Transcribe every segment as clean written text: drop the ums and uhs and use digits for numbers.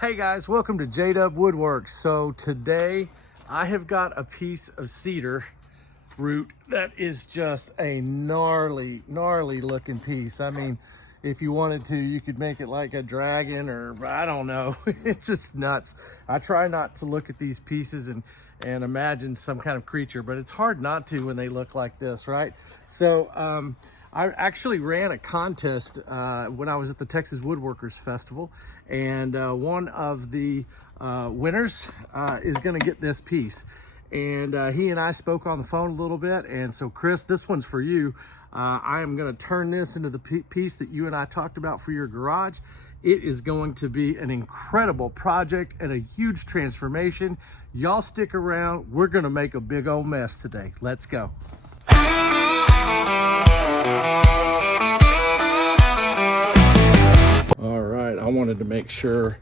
Hey guys, welcome to JDUB-Woodworks. So today I have got a piece of cedar root that is just a gnarly looking piece. I mean, if you wanted to, you could make it like a dragon, or I don't know. It's just nuts. I try not to look at these pieces and imagine some kind of creature, but it's hard not to when they look like this, right? So I actually ran a contest when I was at the Texas Woodworkers Festival, and one of the winners is going to get this piece. And he and I spoke on the phone a little bit, and so Chris, this one's for you. I am going to turn this into the piece that you and I talked about for your garage. It is going to be an incredible project and a huge transformation. Y'all stick around. We're going to make a big old mess today. Let's go. All right, I wanted to make sure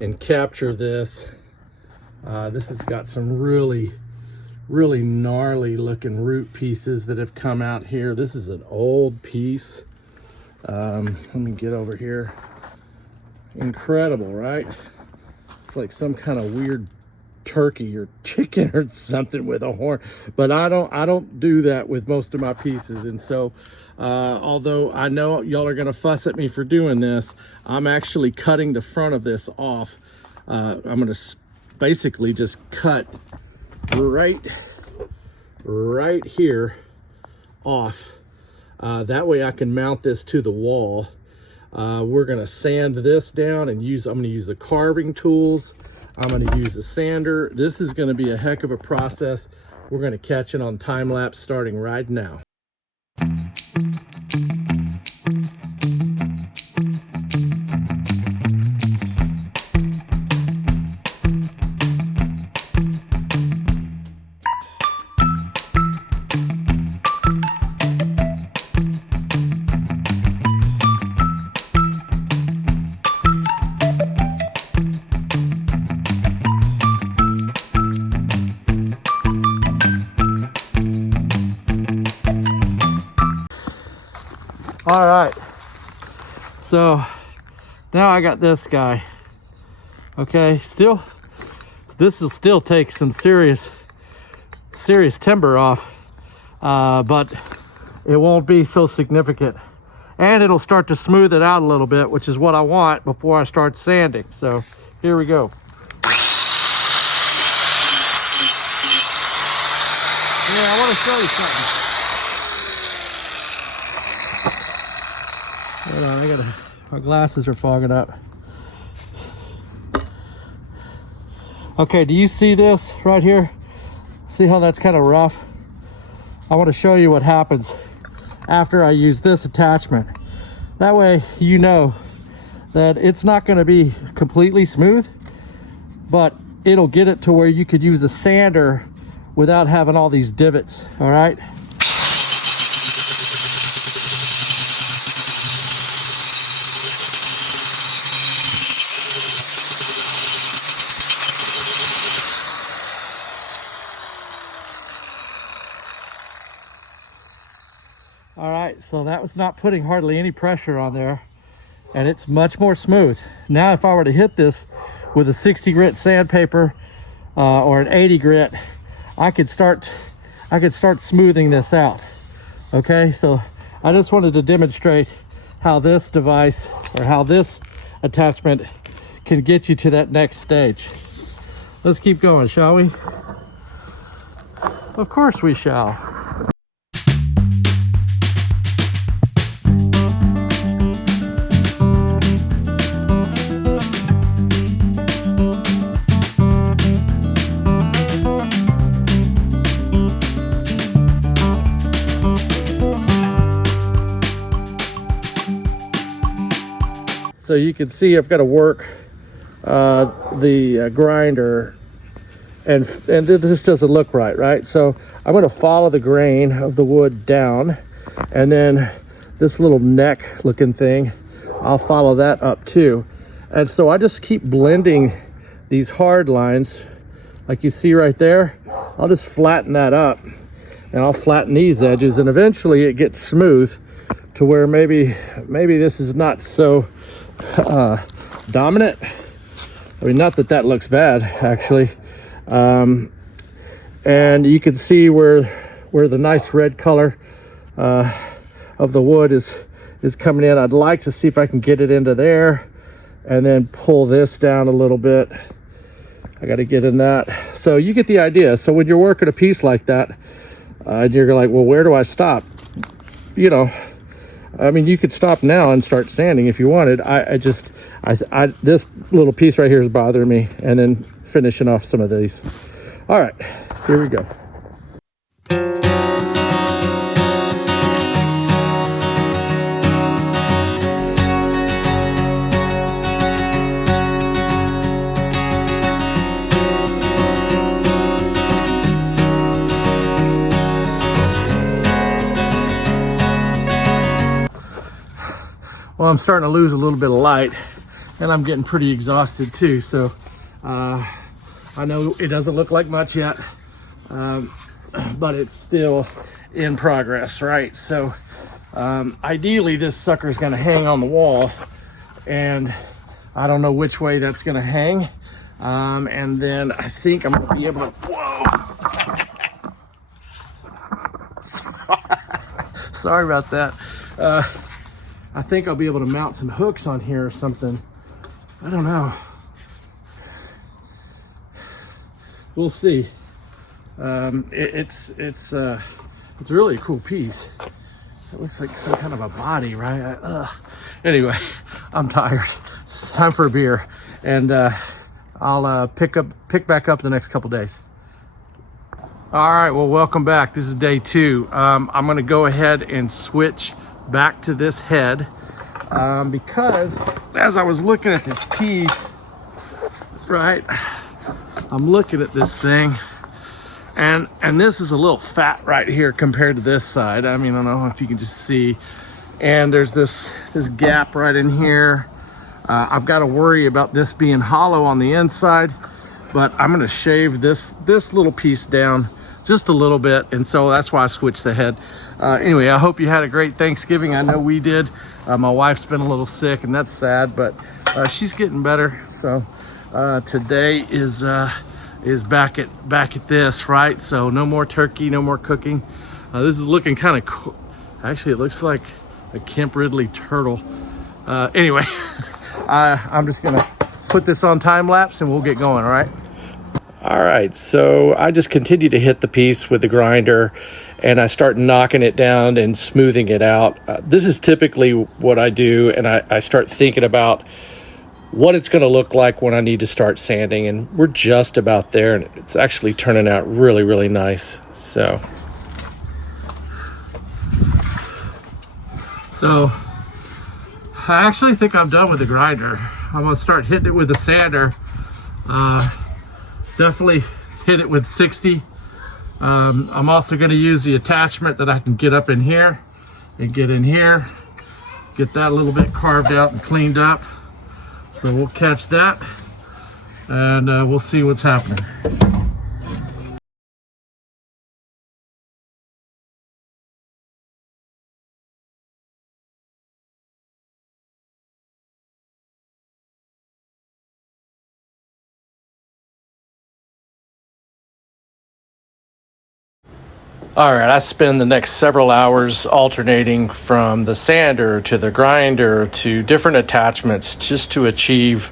and capture this. This has got some really gnarly looking root pieces that have come out here. This is an old piece. Let me get over here. Incredible, right? It's like some kind of weird turkey or chicken or something with a horn, but I don't do that with most of my pieces. And so although I know y'all are gonna fuss at me for doing this, I'm actually cutting the front of this off. I'm gonna basically just cut right here off. That way I can mount this to the wall. We're gonna sand this down and I'm gonna use the carving tools. I'm going to use a sander. This is going to be a heck of a process. We're going to catch it on time lapse starting right now. All right, so now I got this guy. Okay, this will still take some serious timber off, but it won't be so significant, and it'll start to smooth it out a little bit, which is what I want before I start sanding. So here we go. Yeah, I want to show you something. Hold on, my glasses are fogging up. Okay, do you see this right here? See how that's kind of rough? I want to show you what happens after I use this attachment. That way you know that it's not going to be completely smooth, but it'll get it to where you could use a sander without having all these divots, all right? All right, so that was not putting hardly any pressure on there, and it's much more smooth. Now if I were to hit this with a 60 grit sandpaper or an 80 grit, I could start smoothing this out. Okay, so I just wanted to demonstrate how this device, or how this attachment, can get you to that next stage. Let's keep going, shall we? Of course we shall. So you can see I've got to work the grinder, and this doesn't look right? So I'm going to follow the grain of the wood down, and then this little neck looking thing, I'll follow that up too. And so I just keep blending these hard lines like you see right there. I'll just flatten that up, and I'll flatten these edges, and eventually it gets smooth to where maybe this is not so dominant, I mean, not that that looks bad, actually. And you can see where the nice red color of the wood is coming in. I'd like to see if I can get it into there and then pull this down a little bit. I got to get in that. So you get the idea. So when you're working a piece like that, and you're like, well, where do I stop? You know, I mean, you could stop now and start sanding if you wanted. This little piece right here is bothering me, and then finishing off some of these. All right, here we go. Well, I'm starting to lose a little bit of light, and I'm getting pretty exhausted too. So I know it doesn't look like much yet, but it's still in progress, right? So ideally this sucker is going to hang on the wall, and I don't know which way that's going to hang. And then I think I'm going to be able to, whoa! Sorry about that. I think I'll be able to mount some hooks on here or something. I don't know. We'll see. It's really a cool piece. It looks like some kind of a body, right? Anyway, I'm tired. It's time for a beer, and I'll pick back up the next couple days. All right, well, welcome back. This is day 2. I'm gonna go ahead and switch back to this head because as I was looking at this piece, right, I'm looking at this thing, and this is a little fat right here compared to this side. I mean, I don't know if you can just see, and there's this gap right in here. I've got to worry about this being hollow on the inside, but I'm going to shave this little piece down just a little bit, and so that's why I switched the head. Anyway, I hope you had a great Thanksgiving. I know we did. My wife's been a little sick, and that's sad, but she's getting better. So today is back at this, right? So no more turkey, no more cooking. This is looking kind of cool. Actually, it looks like a Kemp Ridley turtle. Anyway, I'm just gonna put this on time lapse and we'll get going, all right? All right, so I just continue to hit the piece with the grinder, and I start knocking it down and smoothing it out. This is typically what I do, and I start thinking about what it's going to look like when I need to start sanding, and we're just about there, and it's actually turning out really, really nice. So I actually think I'm done with the grinder. I'm going to start hitting it with the sander. Definitely hit it with 60. I'm also going to use the attachment that I can get up in here and get in here, get that a little bit carved out and cleaned up. So we'll catch that, and we'll see what's happening. All right, I spend the next several hours alternating from the sander to the grinder to different attachments just to achieve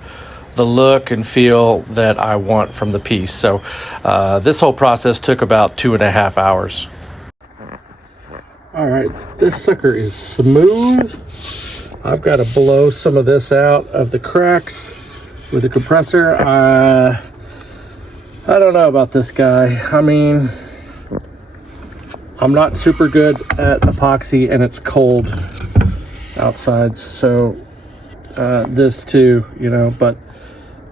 the look and feel that I want from the piece. So this whole process took about 2.5 hours. All right, this sucker is smooth. I've got to blow some of this out of the cracks with the compressor. I don't know about this guy. I mean, I'm not super good at epoxy, and it's cold outside, so this too, you know, but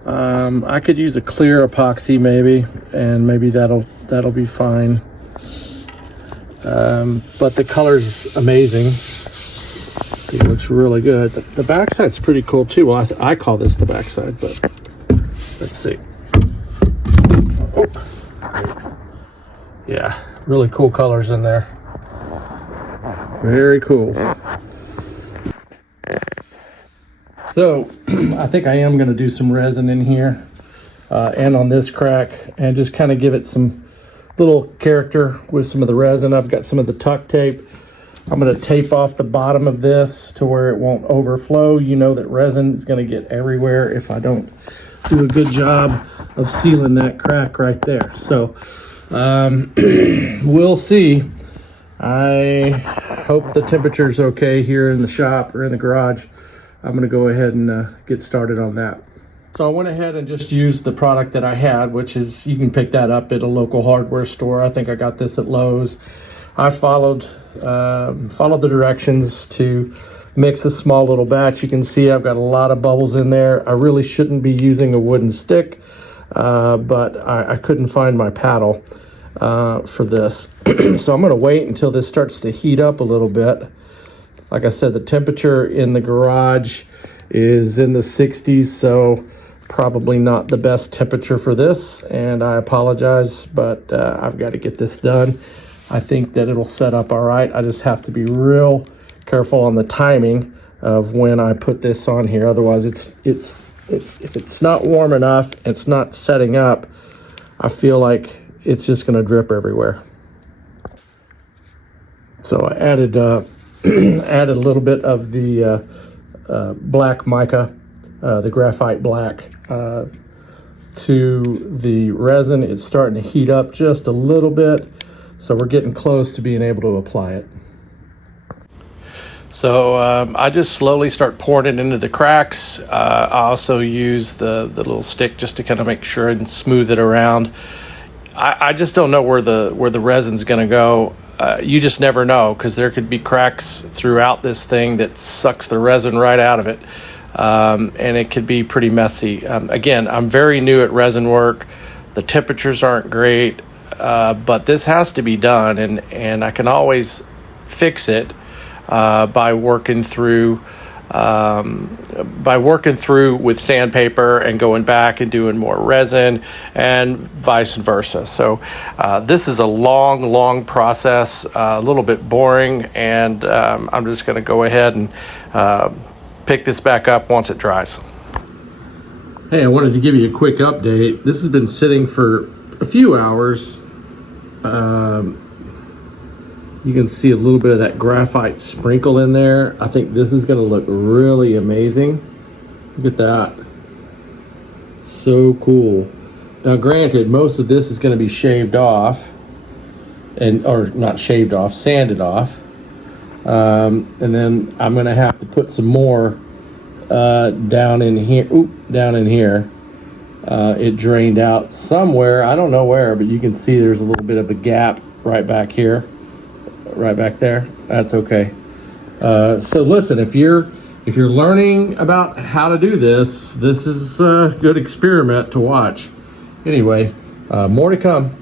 I could use a clear epoxy maybe, and maybe that'll be fine. But the color's amazing. It looks really good. The backside's pretty cool too. Well, I call this the backside, but let's see. Oh, yeah, really cool colors in there. Very cool. So I think I am going to do some resin in here. and on this crack, and just kind of give it some little character with some of the resin. I've got some of the tuck tape. I'm going to tape off the bottom of this to where it won't overflow. You know that resin is going to get everywhere if I don't do a good job of sealing that crack right there. So we'll see. I hope the temperature's okay here in the shop or in the garage. I'm going to go ahead and get started on that. So I went ahead and just used the product that I had, which is, you can pick that up at a local hardware store. I think I got this at Lowe's. I followed the directions to mix a small little batch. You can see I've got a lot of bubbles in there. I really shouldn't be using a wooden stick, but I couldn't find my paddle for this. So I'm going to wait until this starts to heat up a little bit. Like I said, the temperature in the garage is in the 60s, so probably not the best temperature for this, and I apologize, but I've got to get this done. I think that it'll set up all right. I just have to be real careful on the timing of when I put this on here. Otherwise, if it's not warm enough, it's not setting up, I feel like it's just going to drip everywhere. So I added added a little bit of the black mica, the graphite black, to the resin. It's starting to heat up just a little bit, so we're getting close to being able to apply it. So I just slowly start pouring it into the cracks. I also use the little stick just to kind of make sure and smooth it around. I just don't know where the resin's going to go. You just never know, because there could be cracks throughout this thing that sucks the resin right out of it, and it could be pretty messy. Again, I'm very new at resin work. The temperatures aren't great, but this has to be done, and I can always fix it by working through with sandpaper and going back and doing more resin, and vice versa. So this is a long process, a little bit boring, and I'm just going to go ahead and pick this back up once it dries. Hey, I wanted to give you a quick update. This has been sitting for a few hours. You can see a little bit of that graphite sprinkle in there. I think this is going to look really amazing. Look at that. So cool. Now granted, most of this is going to be shaved off, or not shaved off, sanded off. And then I'm going to have to put some more down in here. Down in here. It drained out somewhere. I don't know where, but you can see there's a little bit of a gap right back here. Right back there. That's okay. So listen, if you're learning about how to do this is a good experiment to watch. Anyway, more to come.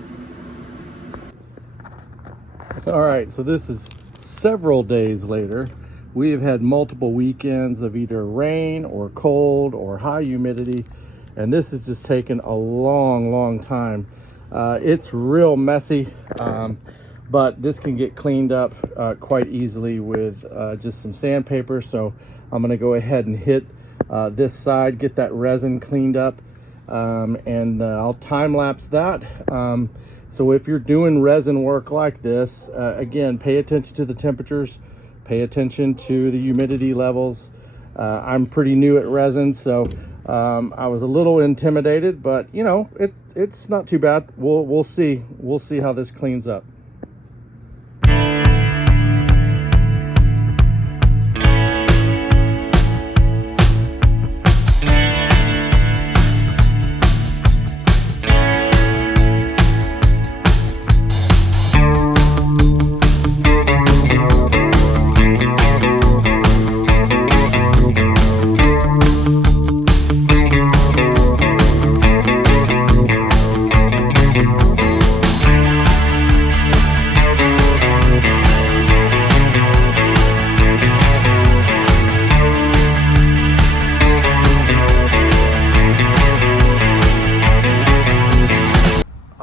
All right, so this is several days later. We have had multiple weekends of either rain or cold or high humidity, and this has just taken a long time. It's real messy. But this can get cleaned up quite easily with just some sandpaper. So I'm going to go ahead and hit this side, get that resin cleaned up, and I'll time lapse that. So if you're doing resin work like this, again, pay attention to the temperatures, pay attention to the humidity levels. I'm pretty new at resin, so I was a little intimidated, but you know, it's not too bad. We'll see how this cleans up.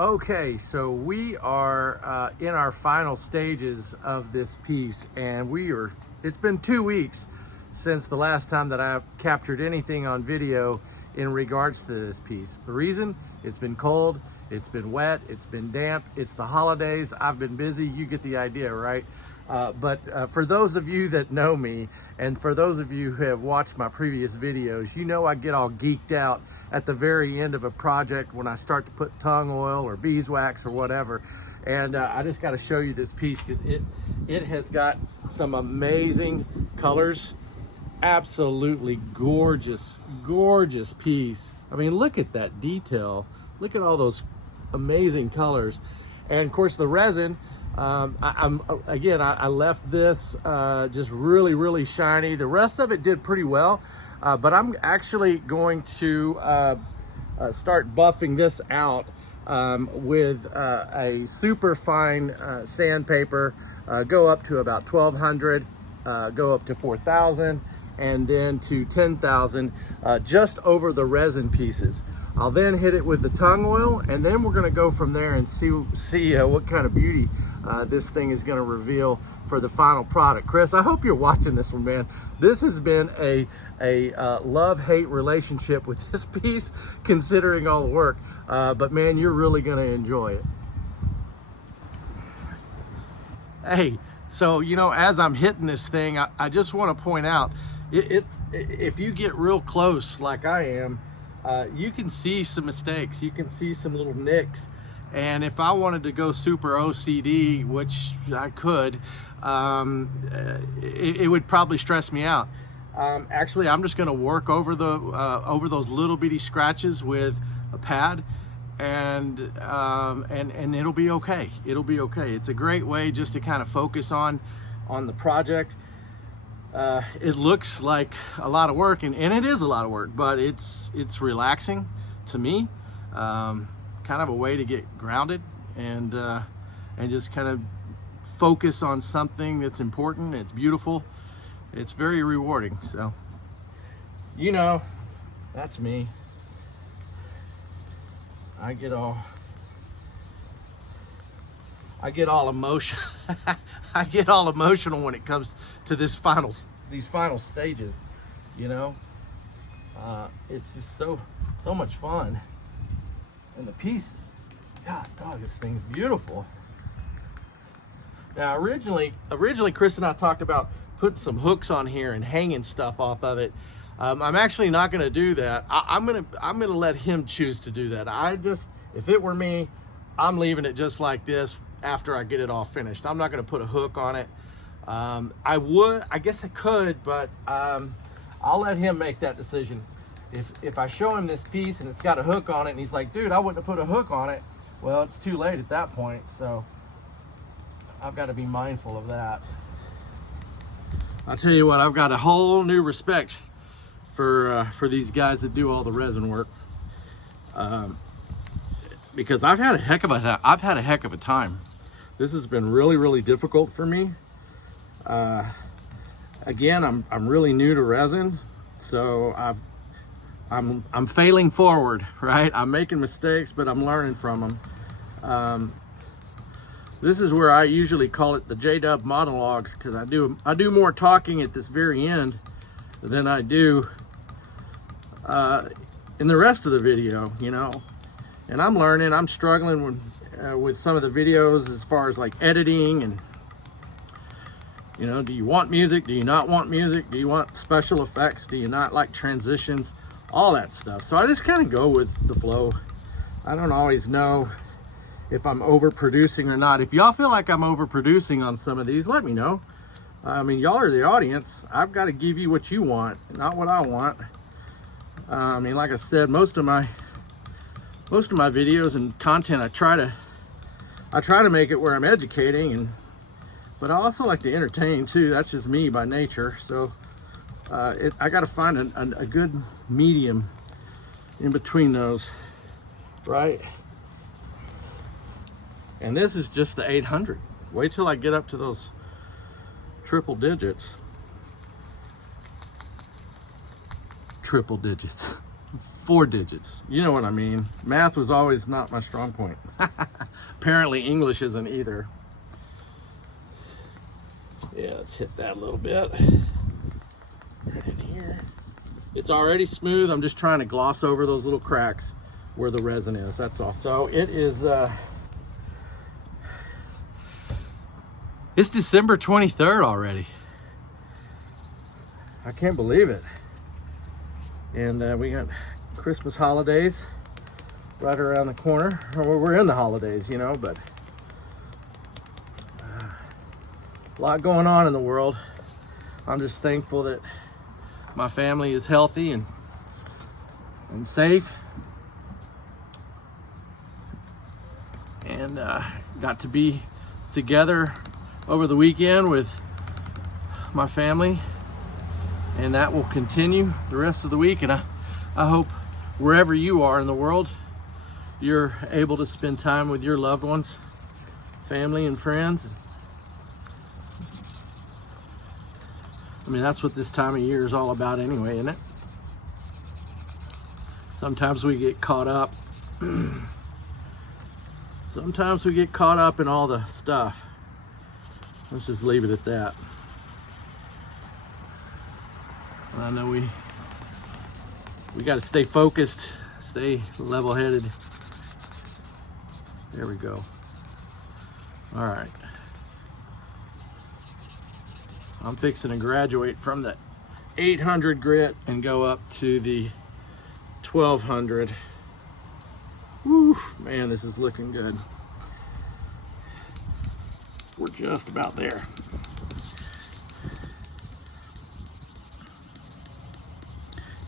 Okay, so we are in our final stages of this piece, and it's been 2 weeks since the last time that I've captured anything on video in regards to this piece. The reason, it's been cold, it's been wet, it's been damp, it's the holidays, I've been busy, you get the idea, right? But for those of you that know me, and for those of you who have watched my previous videos, you know I get all geeked out at the very end of a project when I start to put tongue oil or beeswax or whatever. And I just got to show you this piece because it has got some amazing colors. Absolutely gorgeous, gorgeous piece. I mean, look at that detail. Look at all those amazing colors. And of course the resin, I left this just really, really shiny. The rest of it did pretty well, but I'm actually going to start buffing this out with a super fine sandpaper, go up to about 1200, go up to 4000, and then to 10,000 just over the resin pieces. I'll then hit it with the tongue oil, and then we're gonna go from there and see what kind of beauty this thing is gonna reveal for the final product. Chris, I hope you're watching this one, man. This has been a love-hate relationship with this piece, considering all the work, but man, you're really gonna enjoy it. Hey, so you know, as I'm hitting this thing, I just want to point out, if you get real close like I am, you can see some mistakes, you can see some little nicks, and if I wanted to go super OCD, which I could, it would probably stress me out. Actually, I'm just going to work over those little bitty scratches with a pad, and it'll be okay. It'll be okay. It's a great way just to kind of focus on the project. It looks like a lot of work, and it is a lot of work, but it's relaxing to me. Kind of a way to get grounded and just kind of focus on something that's important. It's beautiful. It's very rewarding. So, you know, that's me. I get all emotional. I get all emotional when it comes to these final stages. You know, it's just so much fun. And the piece, God, dog, this thing's beautiful. Now, originally, Chris and I talked about putting some hooks on here and hanging stuff off of it. I'm actually not going to do that. I'm gonna let him choose to do that. If it were me, I'm leaving it just like this after I get it all finished. I'm not going to put a hook on it. I guess I could, but I'll let him make that decision. If I show him this piece and it's got a hook on it and he's like, dude, I wouldn't have put a hook on it, well, it's too late at that point. So I've got to be mindful of that. I'll tell you what, I've got a whole new respect for these guys that do all the resin work, because I've had a heck of a time. This has been really, really difficult for me. Again, I'm really new to resin, so I'm failing forward, right? I'm making mistakes, but I'm learning from them. This is where I usually call it the JDUB Monologues, because I do more talking at this very end than I do in the rest of the video, you know. And I'm learning, I'm struggling with some of the videos as far as like editing and, you know, do you want music? Do you not want music? Do you want special effects? Do you not like transitions? All that stuff. So I just kind of go with the flow. I don't always know if I'm overproducing or not. If y'all feel like I'm overproducing on some of these, let me know. I mean, y'all are the audience. I've got to give you what you want, not what I want. I mean, like I said, most of my videos and content, I try to make it where I'm educating, but I also like to entertain too. That's just me by nature. So I got to find a good medium in between those, right? And this is just the 800. Wait till I get up to those triple digits. Triple digits. 4 digits. You know what I mean. Math was always not my strong point. Apparently English isn't either. Yeah, let's hit that a little bit. Right in here. It's already smooth. I'm just trying to gloss over those little cracks where the resin is, that's all. So it is, it's December 23rd already. I can't believe it. And we got Christmas holidays right around the corner. Or we're in the holidays, you know, but a lot going on in the world. I'm just thankful that my family is healthy and safe. And got to be together over the weekend with my family, and that will continue the rest of the week. And I hope wherever you are in the world, you're able to spend time with your loved ones, family and friends. I mean, that's what this time of year is all about anyway, isn't it? Sometimes we get caught up. Sometimes we get caught up in all the stuff. Let's just leave it at that. I know we got to stay focused, stay level-headed. There we go. All right. I'm fixing to graduate from the 800 grit and go up to the 1200. Woo, man, this is looking good. We're just about there.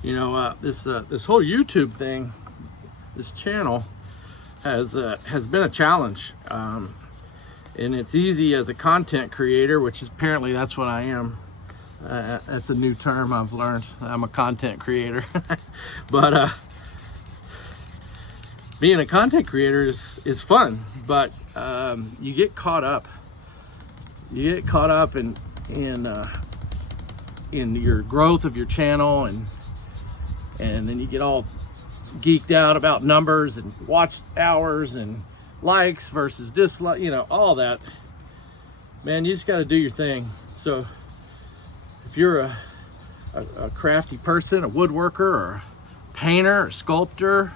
You know, this whole YouTube thing, this channel has been a challenge. And it's easy as a content creator, which is apparently that's what I am. That's a new term I've learned. I'm a content creator. But being a content creator is fun, but you get caught up. You get caught up in your growth of your channel, and then you get all geeked out about numbers and watch hours and likes versus dislike, you know, all that. Man, you just got to do your thing. So if you're a crafty person, a woodworker or a painter, a sculptor,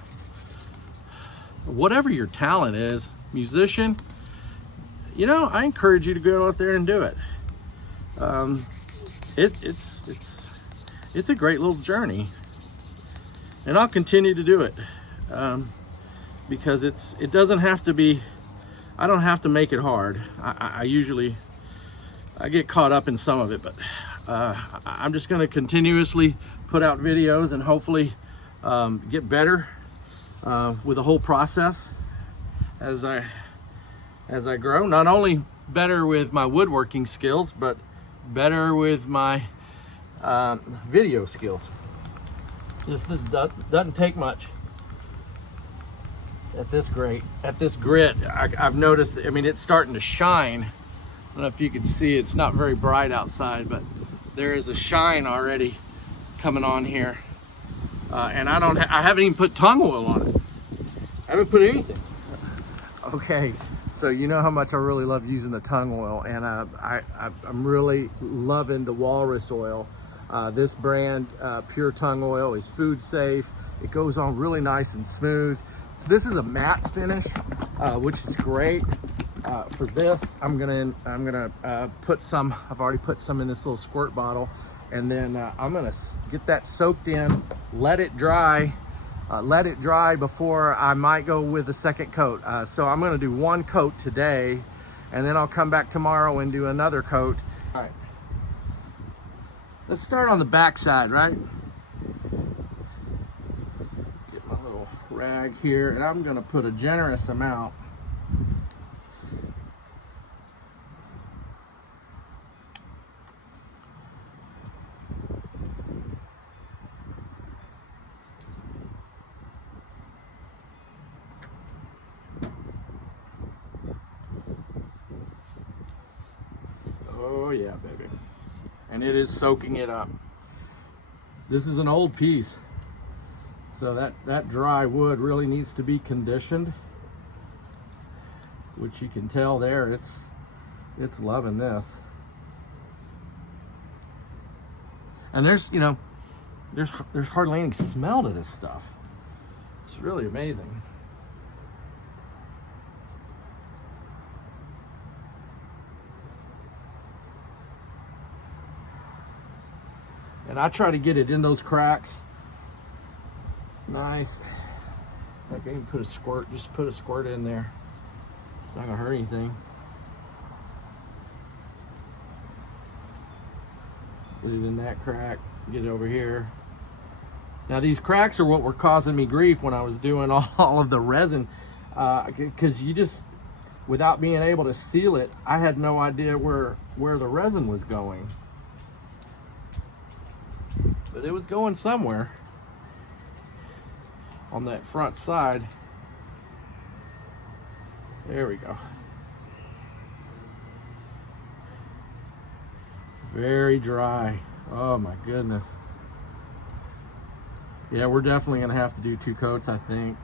whatever your talent is, musician, you know, I encourage you to go out there and do it. It's a great little journey, and I'll continue to do it. Because it doesn't have to be, I don't have to make it hard. I usually get caught up in some of it, but I'm just going to continuously put out videos and hopefully get better with the whole process as I grow. Not only better with my woodworking skills, but better with my video skills. This doesn't take much. At this grit, I've noticed, I mean, it's starting to shine. I don't know if you can see, it's not very bright outside, but there is a shine already coming on here. And I haven't even put tung oil on it. I haven't put anything. Okay, so you know how much I really love using the tung oil, and I'm really loving the walrus oil. This brand, Pure Tung Oil, is food safe. It goes on really nice and smooth. This is a matte finish, which is great. For this, I'm gonna put some. I've already put some in this little squirt bottle, and then I'm gonna get that soaked in, let it dry before I might go with a second coat. So I'm gonna do one coat today, and then I'll come back tomorrow and do another coat. All right. Let's start on the back side, right? Rag here, and I'm gonna put a generous amount. Oh yeah, baby. And it is soaking it up. This is an old piece. So that dry wood really needs to be conditioned, which you can tell there, it's loving this. And there's, you know, there's hardly any smell to this stuff. It's really amazing. And I try to get it in those cracks. Nice. Like I can put a squirt, just put a squirt in there. It's not gonna hurt anything. Put it in that crack, get it over here. Now these cracks are what were causing me grief when I was doing all of the resin, because you just, without being able to seal it, I had no idea where the resin was going. But it was going somewhere on that front side. There we go. Very dry. Oh my goodness. Yeah, we're definitely gonna have to do 2 coats, I think.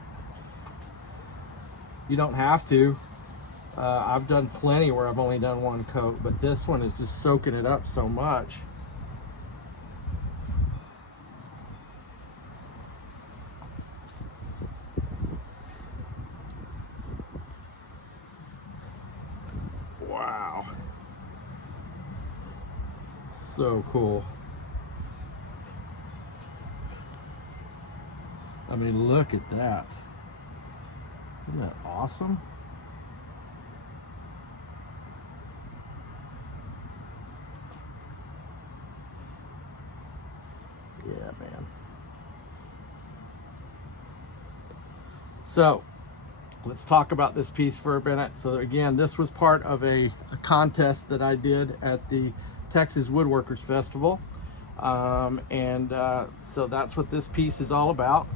You don't have to. I've done plenty where I've only done 1 coat, but this one is just soaking it up so much. Wow. So cool. I mean, look at that. Isn't that awesome? Yeah, man. So, let's talk about this piece for a minute. So again, this was part of a contest that I did at the Texas Woodworkers Festival. So that's what this piece is all about.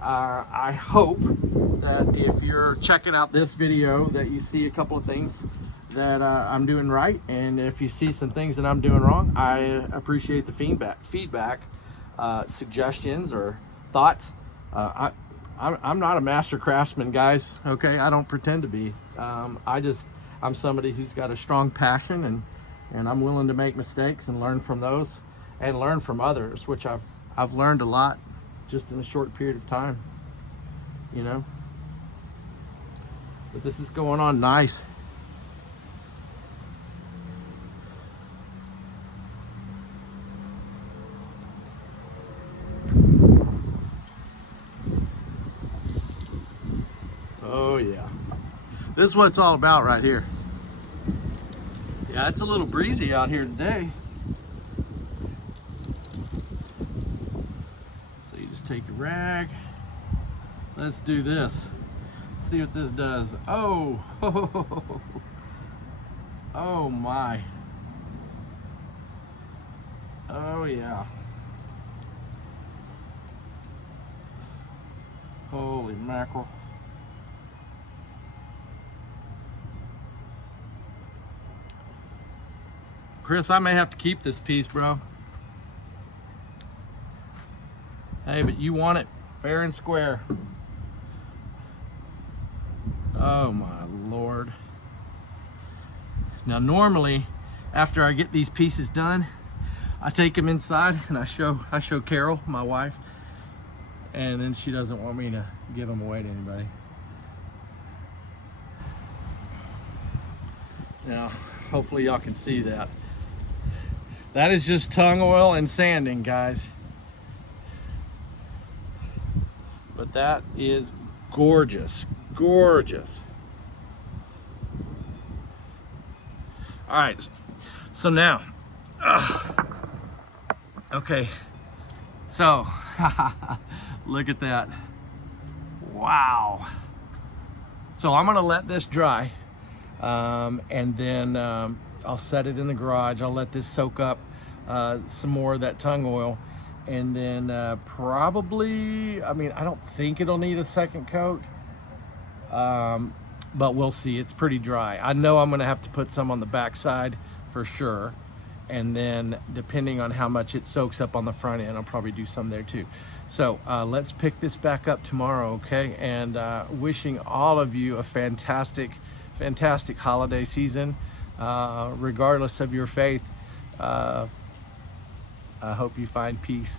I hope that if you're checking out this video that you see a couple of things that I'm doing right, and if you see some things that I'm doing wrong, I appreciate the feedback, suggestions or thoughts. I'm not a master craftsman, guys, okay? I don't pretend to be. I'm somebody who's got a strong passion, and I'm willing to make mistakes and learn from those and learn from others, which I've learned a lot just in a short period of time, you know? But this is going on nice. Oh yeah. This is what it's all about right here. Yeah, it's a little breezy out here today. So you just take your rag. Let's do this. See what this does. Oh, oh my. Oh yeah. Holy mackerel. Chris, I may have to keep this piece, bro. Hey, but you want it fair and square. Oh my Lord. Now normally, after I get these pieces done, I take them inside and I show Carol, my wife, and then she doesn't want me to give them away to anybody. Now, hopefully y'all can see that. That is just tung oil and sanding, guys. But that is gorgeous, gorgeous. All right, so now, okay, so look at that. Wow. So I'm gonna let this dry, and then I'll set it in the garage. I'll let this soak up some more of that tung oil, and then probably, I mean, I don't think it'll need a second coat, but we'll see. It's pretty dry. I know I'm gonna have to put some on the back side for sure, and then depending on how much it soaks up on the front end, I'll probably do some there too. So let's pick this back up tomorrow, okay? And wishing all of you a fantastic holiday season, regardless of your faith. I hope you find peace